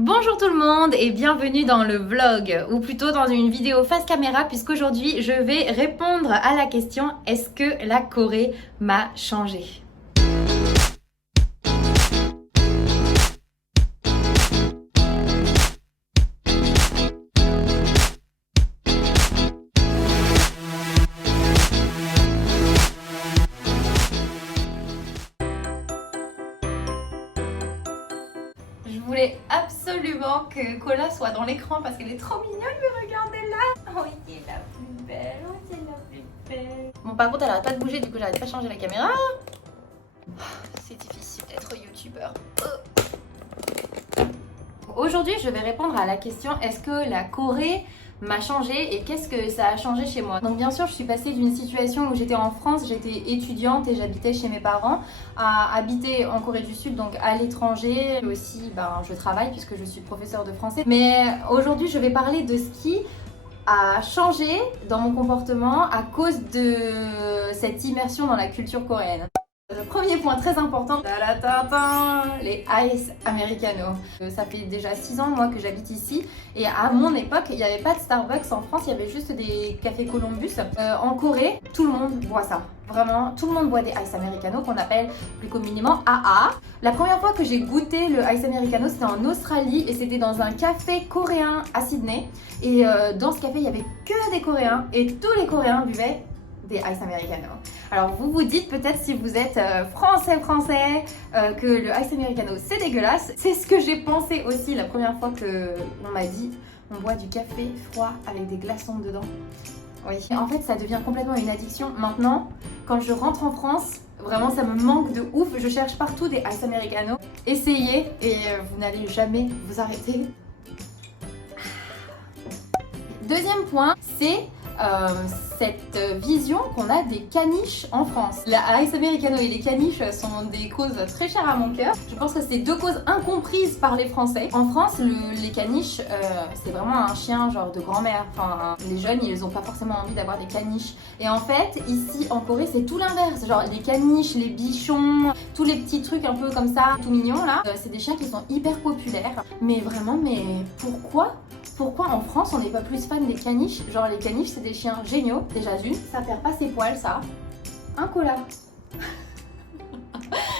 Bonjour tout le monde et bienvenue dans le vlog, ou plutôt dans une vidéo face caméra, puisqu'aujourd'hui je vais répondre à la question: est-ce que la Corée m'a changé? Je voulais absolument que Kola soit dans l'écran parce qu'elle est trop mignonne, mais regardez là. Oh, c'est la plus belle, oh, c'est la plus belle. Bon, par contre elle arrête pas de bouger, du coup j'arrête pas de changer la caméra. C'est difficile d'être youtubeur. Aujourd'hui je vais répondre à la question: est-ce que la Corée m'a changé et qu'est-ce que ça a changé chez moi? Donc bien sûr je suis passée d'une situation où j'étais en France, j'étais étudiante et j'habitais chez mes parents, à habiter en Corée du Sud, donc à l'étranger. Aussi je travaille puisque je suis professeure de français. Mais aujourd'hui je vais parler de ce qui a changé dans mon comportement à cause de cette immersion dans la culture coréenne. Le premier point très important, les ice americano. Ça fait déjà 6 ans moi que j'habite ici et à mon époque il n'y avait pas de Starbucks en France, il y avait juste des cafés Columbus. En Corée, tout le monde boit ça. Vraiment, tout le monde boit des ice americano qu'on appelle plus communément AA. La première fois que j'ai goûté le ice americano, c'était en Australie et c'était dans un café coréen à Sydney. Et dans ce café, il n'y avait que des Coréens et tous les Coréens buvaient des ice americano. Alors vous vous dites peut-être, si vous êtes français que le ice americano c'est dégueulasse. C'est ce que j'ai pensé aussi la première fois que on m'a dit on boit du café froid avec des glaçons dedans. Oui, en fait ça devient complètement une addiction. Maintenant, quand je rentre en France, vraiment ça me manque de ouf. Je cherche partout des ice americano. Essayez et vous n'allez jamais vous arrêter. Deuxième point, c'est cette vision qu'on a des caniches en France. La ice americano et les caniches sont des causes très chères à mon cœur. Je pense que c'est deux causes incomprises par les Français. En France, les caniches, c'est vraiment un chien genre de grand-mère. Enfin, les jeunes, ils ont pas forcément envie d'avoir des caniches. Et en fait, ici en Corée, c'est tout l'inverse. Genre les caniches, les bichons, tous les petits trucs un peu comme ça, tout mignons là. C'est des chiens qui sont hyper populaires. Mais vraiment, mais pourquoi en France on n'est pas plus fan des caniches? Genre les caniches c'est des chiens géniaux, déjà d'une, ça perd pas ses poils ça. Un Kola.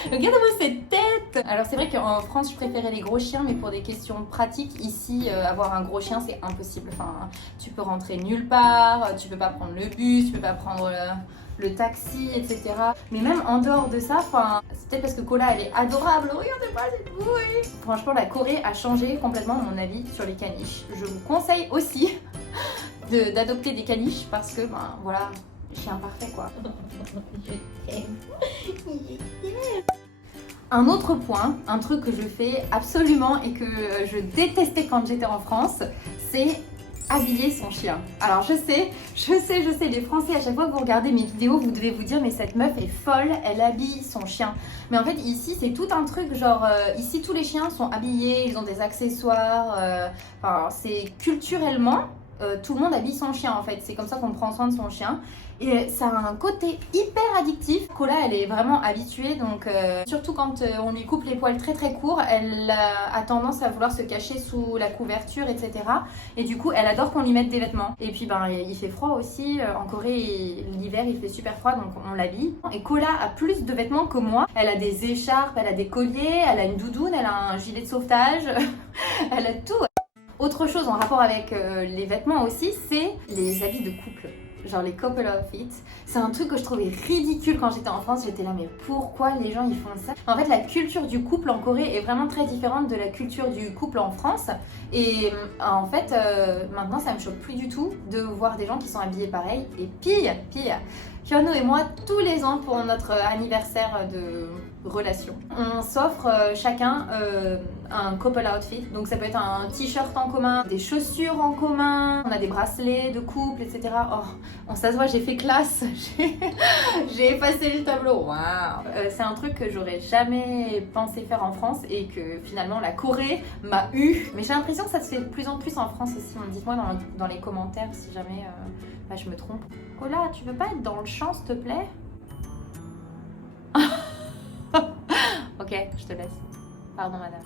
Regardez-moi cette tête. Alors c'est vrai qu'en France je préférais les gros chiens, mais pour des questions pratiques, ici avoir un gros chien c'est impossible. Enfin, tu peux rentrer nulle part, tu peux pas prendre le bus, tu peux pas prendre le taxi, etc. Mais même en dehors de ça, c'est peut-être parce que Kola elle est adorable, regardez pas cette bouille. Franchement la Corée a changé complètement mon avis sur les caniches. Je vous conseille aussi d'adopter des caniches parce que voilà, chien parfait quoi. Je t'aime. Un autre point, un truc que je fais absolument et que je détestais quand j'étais en France, c'est habiller son chien. Alors je sais, les Français, à chaque fois que vous regardez mes vidéos, vous devez vous dire mais cette meuf est folle, elle habille son chien. Mais en fait ici c'est tout un truc genre, ici tous les chiens sont habillés, ils ont des accessoires, c'est culturellement, tout le monde habille son chien en fait, c'est comme ça qu'on prend soin de son chien. Et ça a un côté hyper addictif. Kola elle est vraiment habituée, donc surtout quand on lui coupe les poils très très courts, elle a tendance à vouloir se cacher sous la couverture, etc. Et du coup elle adore qu'on lui mette des vêtements. Et puis il fait froid aussi, en Corée l'hiver il fait super froid donc on l'habille. Et Kola a plus de vêtements que moi. Elle a des écharpes, elle a des colliers, elle a une doudoune, elle a un gilet de sauvetage, elle a tout. Autre chose en rapport avec les vêtements aussi, c'est les habits de couple. Genre les couple outfits, c'est un truc que je trouvais ridicule quand j'étais en France. J'étais là mais pourquoi les gens ils font ça? En fait la culture du couple en Corée est vraiment très différente de la culture du couple en France. Et en fait maintenant ça me choque plus du tout de voir des gens qui sont habillés pareil. Et pire, Hyunwoo et moi tous les ans pour notre anniversaire de relation, on s'offre chacun un couple outfit. Donc ça peut être un t-shirt en commun, des chaussures en commun, on a des bracelets de couple, etc. Oh, ça se voit, j'ai fait classe, j'ai effacé le tableau. Waouh. C'est un truc que j'aurais jamais pensé faire en France et que finalement la Corée m'a eu. Mais j'ai l'impression que ça se fait de plus en plus en France aussi. Dites-moi dans les commentaires si jamais je me trompe. Kola, tu veux pas être dans le champ s'il te plaît? Ok, je te laisse. Pardon madame.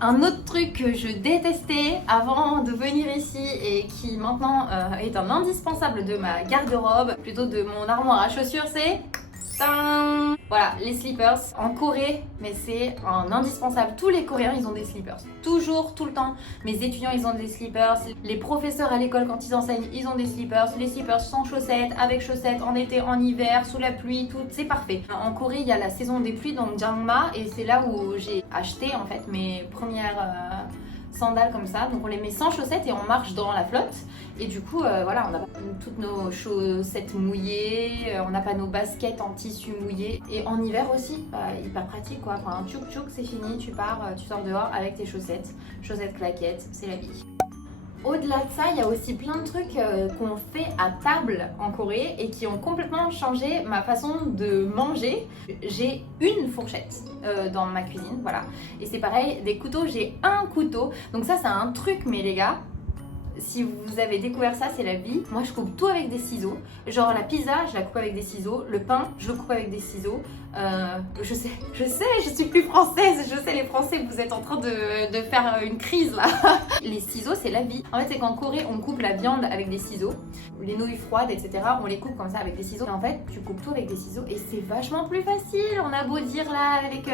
Un autre truc que je détestais avant de venir ici et qui maintenant est un indispensable de ma garde-robe, plutôt de mon armoire à chaussures, c'est... Tadam! Voilà, les slippers en Corée, mais c'est un indispensable. Tous les Coréens, ils ont des slippers. Toujours, tout le temps. Mes étudiants, ils ont des slippers. Les professeurs à l'école, quand ils enseignent, ils ont des slippers. Les slippers sans chaussettes, avec chaussettes, en été, en hiver, sous la pluie, tout, c'est parfait. En Corée, il y a la saison des pluies, donc Jangma, et c'est là où j'ai acheté en fait mes premières sandales comme ça. Donc on les met sans chaussettes et on marche dans la flotte. Et du coup, voilà, on n'a pas toutes nos chaussettes mouillées, on n'a pas nos baskets en tissu mouillé. Et en hiver aussi, hyper pratique quoi. Enfin, tchouk tchouk, c'est fini, tu pars, tu sors dehors avec tes chaussettes. Chaussettes claquettes, c'est la vie. Au-delà de ça, il y a aussi plein de trucs qu'on fait à table en Corée et qui ont complètement changé ma façon de manger. J'ai une fourchette dans ma cuisine, voilà. Et c'est pareil, des couteaux, j'ai un couteau. Donc ça, c'est un truc, mais les gars, si vous avez découvert ça, c'est la vie. Moi, je coupe tout avec des ciseaux. Genre la pizza, je la coupe avec des ciseaux. Le pain, je le coupe avec des ciseaux. Je sais, je suis plus française. Je sais, les Français, vous êtes en train de faire une crise là. Les ciseaux, c'est la vie. En fait, c'est qu'en Corée, on coupe la viande avec des ciseaux. Les nouilles froides, etc., on les coupe comme ça avec des ciseaux. Et en fait, tu coupes tout avec des ciseaux et c'est vachement plus facile. On a beau dire là avec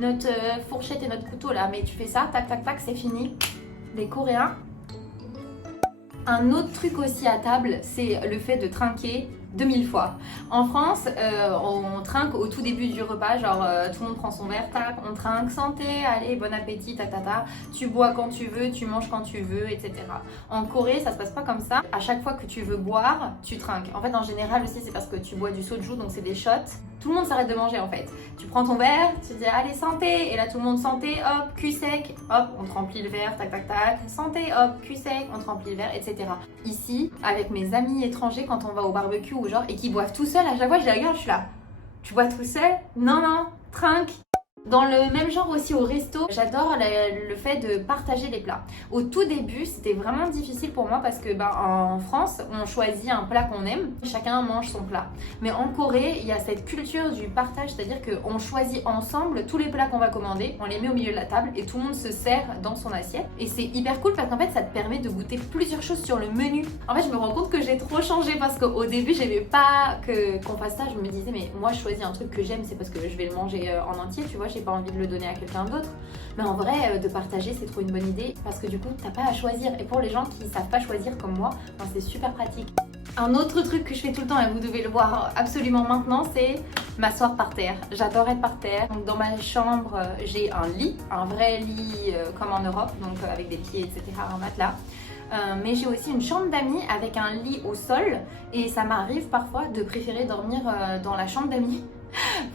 notre fourchette et notre couteau là, mais tu fais ça, tac, tac, tac, c'est fini. Les Coréens. Un autre truc aussi à table, c'est le fait de trinquer 2000 fois. En France, on trinque au tout début du repas, genre tout le monde prend son verre, tac, on trinque, santé, allez, bon appétit, tatata, tu bois quand tu veux, tu manges quand tu veux, etc. En Corée, ça se passe pas comme ça. À chaque fois que tu veux boire, tu trinques. En fait, en général aussi, c'est parce que tu bois du soju, donc c'est des shots. Tout le monde s'arrête de manger en fait. Tu prends ton verre, tu dis allez santé, et là tout le monde santé, hop, cul sec, hop, on te remplit le verre, tac tac tac, santé, hop, cul sec, on te remplit le verre, etc. Ici, avec mes amis étrangers, quand on va au barbecue ou genre, et qu'ils boivent tout seuls, à chaque fois je les regarde, je suis là, tu bois tout seul? Non, non, trinque. Dans le même genre aussi au resto, j'adore le fait de partager les plats. Au tout début, c'était vraiment difficile pour moi parce que en France, on choisit un plat qu'on aime, chacun mange son plat. Mais en Corée, il y a cette culture du partage, c'est-à-dire qu'on choisit ensemble tous les plats qu'on va commander, on les met au milieu de la table et tout le monde se sert dans son assiette. Et c'est hyper cool parce qu'en fait, ça te permet de goûter plusieurs choses sur le menu. En fait, je me rends compte que j'ai trop changé parce qu'au début, j'aimais pas qu'on fasse ça. Je me disais, mais moi, je choisis un truc que j'aime, c'est parce que je vais le manger en entier, tu vois. J'ai pas envie de le donner à quelqu'un d'autre, mais en vrai de partager c'est trop une bonne idée parce que du coup t'as pas à choisir, et pour les gens qui savent pas choisir comme moi, c'est super pratique. Un autre truc que je fais tout le temps et vous devez le voir absolument maintenant, c'est m'asseoir par terre. J'adore être par terre. Donc dans ma chambre j'ai un lit, un vrai lit comme en Europe, donc avec des pieds, etc., un matelas. Mais j'ai aussi une chambre d'amis avec un lit au sol, et ça m'arrive parfois de préférer dormir dans la chambre d'amis.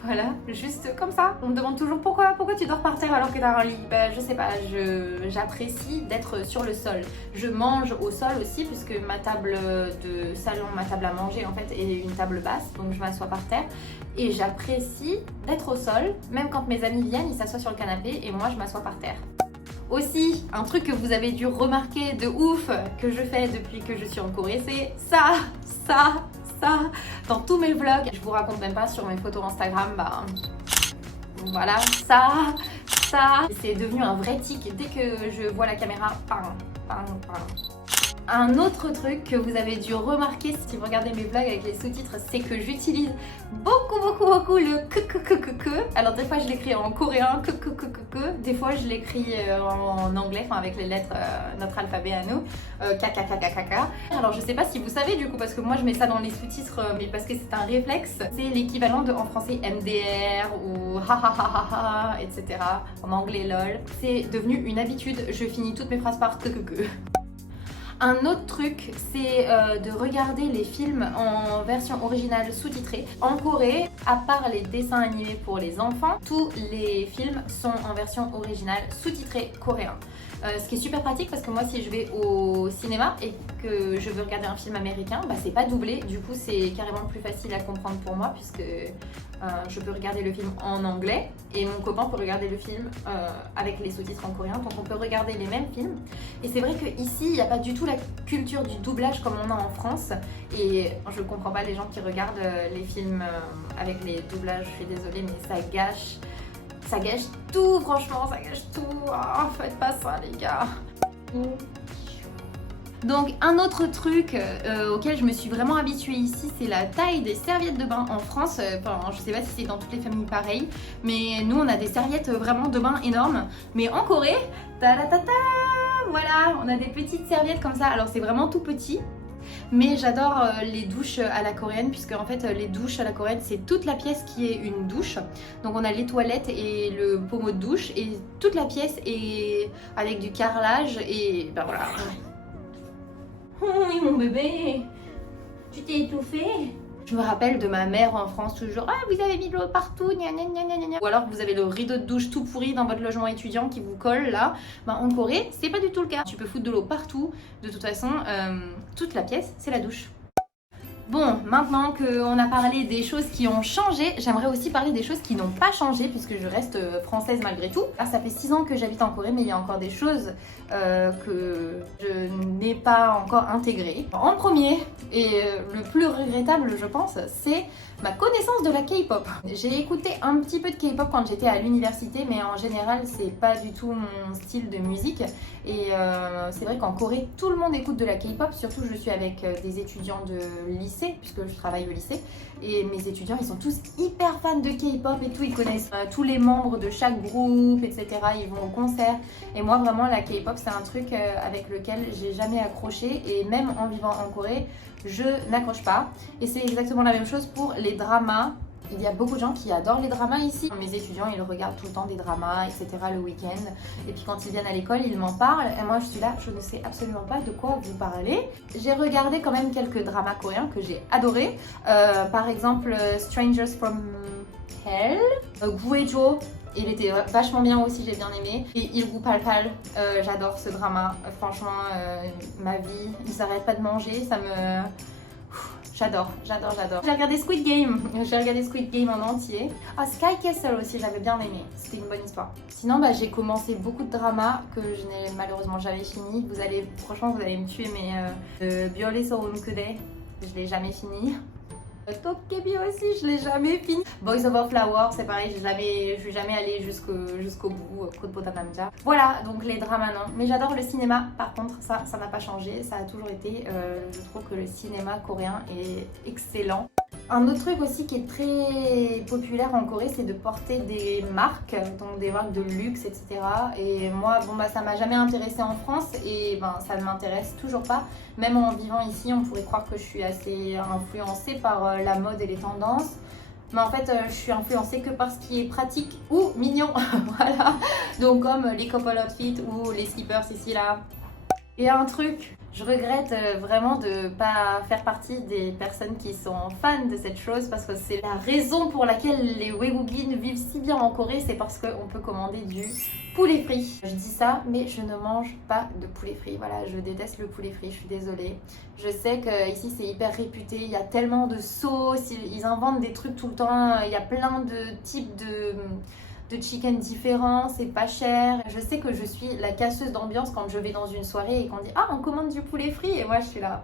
Voilà, juste comme ça. On me demande toujours pourquoi tu dors par terre alors que t'as un lit. Je sais pas, j'apprécie d'être sur le sol. Je mange au sol aussi puisque ma table de salon, ma table à manger en fait est une table basse, donc je m'assois par terre. Et j'apprécie d'être au sol, même quand mes amis viennent, ils s'assoient sur le canapé et moi je m'assois par terre. Aussi, un truc que vous avez dû remarquer de ouf que je fais depuis que je suis en Corée, c'est ça. Dans tous mes vlogs, je vous raconte même pas, sur mes photos Instagram, voilà, ça. C'est devenu un vrai tic. Dès que je vois la caméra, Un autre truc que vous avez dû remarquer si vous regardez mes vlogs avec les sous-titres, c'est que j'utilise beaucoup le que. Alors des fois je l'écris en coréen, que. Des fois je l'écris en anglais, enfin avec les lettres, notre alphabet à nous, kakakakakaka. Alors je sais pas si vous savez du coup, parce que moi je mets ça dans les sous-titres, mais parce que c'est un réflexe. C'est l'équivalent de en français MDR ou ha, etc. En anglais lol. C'est devenu une habitude, je finis toutes mes phrases par que. Un autre truc, c'est de regarder les films en version originale sous-titrée. En Corée, à part les dessins animés pour les enfants, tous les films sont en version originale sous-titrée coréen. Ce qui est super pratique parce que moi, si je vais au cinéma et que je veux regarder un film américain, c'est pas doublé. Du coup, c'est carrément plus facile à comprendre pour moi puisque je peux regarder le film en anglais et mon copain peut regarder le film avec les sous-titres en coréen. Donc on peut regarder les mêmes films. Et c'est vrai qu'ici, il n'y a pas du tout la culture du doublage comme on a en France. Et je comprends pas les gens qui regardent les films avec les doublages. Je suis désolée, mais ça gâche Ça gâche tout, franchement, ça gâche tout. Oh, faites pas ça, les gars. Donc un autre truc auquel je me suis vraiment habituée ici, c'est la taille des serviettes de bain en France. Enfin, je sais pas si c'est dans toutes les familles pareil, mais nous on a des serviettes vraiment de bain énormes. Mais en Corée, voilà, on a des petites serviettes comme ça. Alors c'est vraiment tout petit. Mais j'adore les douches à la coréenne, puisque en fait les douches à la coréenne c'est toute la pièce qui est une douche. Donc on a les toilettes et le pommeau de douche et toute la pièce est avec du carrelage et ben voilà. Oui mon bébé, tu t'es étouffé. Je me rappelle de ma mère en France toujours, ah vous avez mis de l'eau partout, gna gna gna gna gna. Ou alors vous avez le rideau de douche tout pourri dans votre logement étudiant qui vous colle là. Ben, en Corée c'est pas du tout le cas. Tu peux foutre de l'eau partout, de toute façon toute la pièce c'est la douche. Bon, maintenant qu'on a parlé des choses qui ont changé, j'aimerais aussi parler des choses qui n'ont pas changé puisque je reste française malgré tout. Là, ça fait 6 ans que j'habite en Corée, mais il y a encore des choses que je n'ai pas encore intégrées. En premier, et le plus regrettable je pense, c'est ma connaissance de la K-pop. J'ai écouté un petit peu de K-pop quand j'étais à l'université, mais en général c'est pas du tout mon style de musique. Et c'est vrai qu'en Corée, tout le monde écoute de la K-pop, surtout je suis avec des étudiants de lycée, puisque je travaille au lycée. Et mes étudiants, ils sont tous hyper fans de K-pop et tout, ils connaissent tous les membres de chaque groupe, etc. Ils vont au concert. Et moi vraiment, la K-pop, c'est un truc avec lequel j'ai jamais accroché. Et même en vivant en Corée, je n'accroche pas. Et c'est exactement la même chose pour les dramas. Il y a beaucoup de gens qui adorent les dramas ici. Mes étudiants, ils regardent tout le temps des dramas, etc. le week-end. Et puis quand ils viennent à l'école, ils m'en parlent. Et moi, je suis là, je ne sais absolument pas de quoi vous parlez. J'ai regardé quand même quelques dramas coréens que j'ai adorés. Par exemple, Strangers from Hell, Guejo. Il était vachement bien aussi, j'ai bien aimé. Et Il Pal Pal, j'adore ce drama. Franchement, ma vie, ils s'arrêtent pas de manger, ça me... J'adore, j'adore, j'adore. J'ai regardé Squid Game en entier. Ah, Sky Castle aussi, j'avais bien aimé. C'était une bonne histoire. Sinon, bah, j'ai commencé beaucoup de dramas que je n'ai malheureusement jamais fini. Franchement, vous allez me tuer, mais Biolé Sorum Kude, je l'ai jamais fini. Tokebi aussi, je l'ai jamais fini. Boys Over Flower, c'est pareil, je suis jamais allée jusqu'au bout. Namja. Voilà, donc les dramas non. Mais j'adore le cinéma, par contre, ça n'a pas changé. Ça a toujours été, je trouve que le cinéma coréen est excellent. Un autre truc aussi qui est très populaire en Corée, c'est de porter des marques, donc des marques de luxe, etc. Et moi, bon bah ça m'a jamais intéressée en France et ben ça ne m'intéresse toujours pas. Même en vivant ici, on pourrait croire que je suis assez influencée par la mode et les tendances. Mais en fait, je suis influencée que par ce qui est pratique ou mignon. Voilà. Donc comme les couple outfits ou les slippers ici là. Et un truc, je regrette vraiment de ne pas faire partie des personnes qui sont fans de cette chose parce que c'est la raison pour laquelle les Wegugin vivent si bien en Corée, c'est parce qu'on peut commander du poulet frit. Je dis ça, mais je ne mange pas de poulet frit. Voilà, je déteste le poulet frit, je suis désolée. Je sais qu'ici c'est hyper réputé, il y a tellement de sauces, ils inventent des trucs tout le temps, il y a plein de types de chicken différents, c'est pas cher. Je sais que je suis la casseuse d'ambiance quand je vais dans une soirée et qu'on dit ah on commande du poulet frit et moi je suis là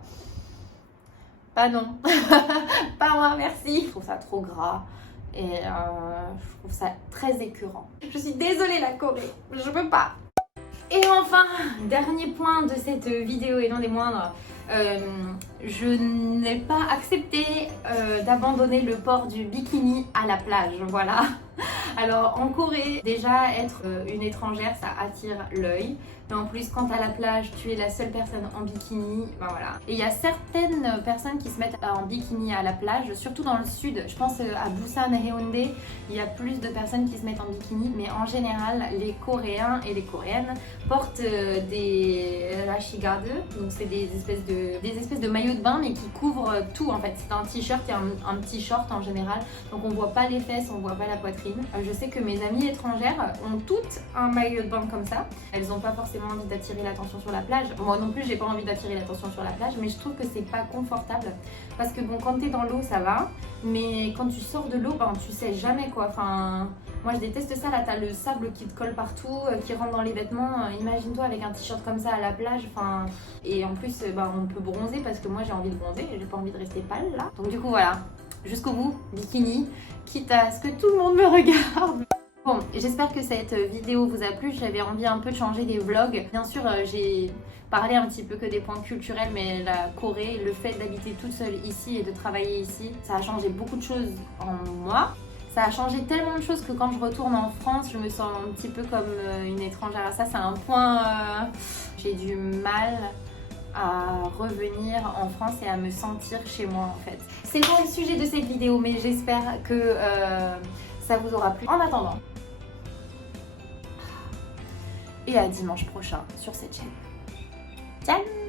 pas non, pas moi merci. Je trouve ça trop gras et je trouve ça très écœurant. Je suis désolée la Corée, je peux pas. Et enfin, dernier point de cette vidéo et non des moindres, je n'ai pas accepté d'abandonner le port du bikini à la plage, voilà. Alors en Corée, déjà être une étrangère, ça attire l'œil. Mais en plus, quand à la plage, tu es la seule personne en bikini, ben voilà. Et il y a certaines personnes qui se mettent en bikini à la plage, surtout dans le sud. Je pense à Busan et Haeundae, il y a plus de personnes qui se mettent en bikini. Mais en général, les Coréens et les Coréennes portent des rashigade. Donc c'est des espèces de maillots de bain, mais qui couvrent tout en fait. C'est un t-shirt et un petit short en général. Donc on voit pas les fesses, on voit pas la poitrine. Je sais que mes amies étrangères ont toutes un maillot de bain comme ça. Elles n'ont pas forcément envie d'attirer l'attention sur la plage. Moi non plus, j'ai pas envie d'attirer l'attention sur la plage, mais je trouve que c'est pas confortable. Parce que bon, quand t'es dans l'eau, ça va. Mais quand tu sors de l'eau, ben tu sais jamais quoi. Enfin, moi je déteste ça. Là, t'as le sable qui te colle partout, qui rentre dans les vêtements. Imagine-toi avec un t-shirt comme ça à la plage. Enfin, et en plus, ben, on peut bronzer parce que moi j'ai envie de bronzer. J'ai pas envie de rester pâle là. Donc du coup, voilà. Jusqu'au bout, bikini, quitte à ce que tout le monde me regarde. Bon, j'espère que cette vidéo vous a plu. J'avais envie un peu de changer des vlogs. Bien sûr, j'ai parlé un petit peu que des points culturels, mais la Corée, le fait d'habiter toute seule ici et de travailler ici, ça a changé beaucoup de choses en moi. Ça a changé tellement de choses que quand je retourne en France, je me sens un petit peu comme une étrangère. Ça, c'est un point... j'ai du mal à revenir en France et à me sentir chez moi en fait. C'est pas le sujet de cette vidéo, mais j'espère que ça vous aura plu. En attendant, et à dimanche prochain sur cette chaîne. Ciao!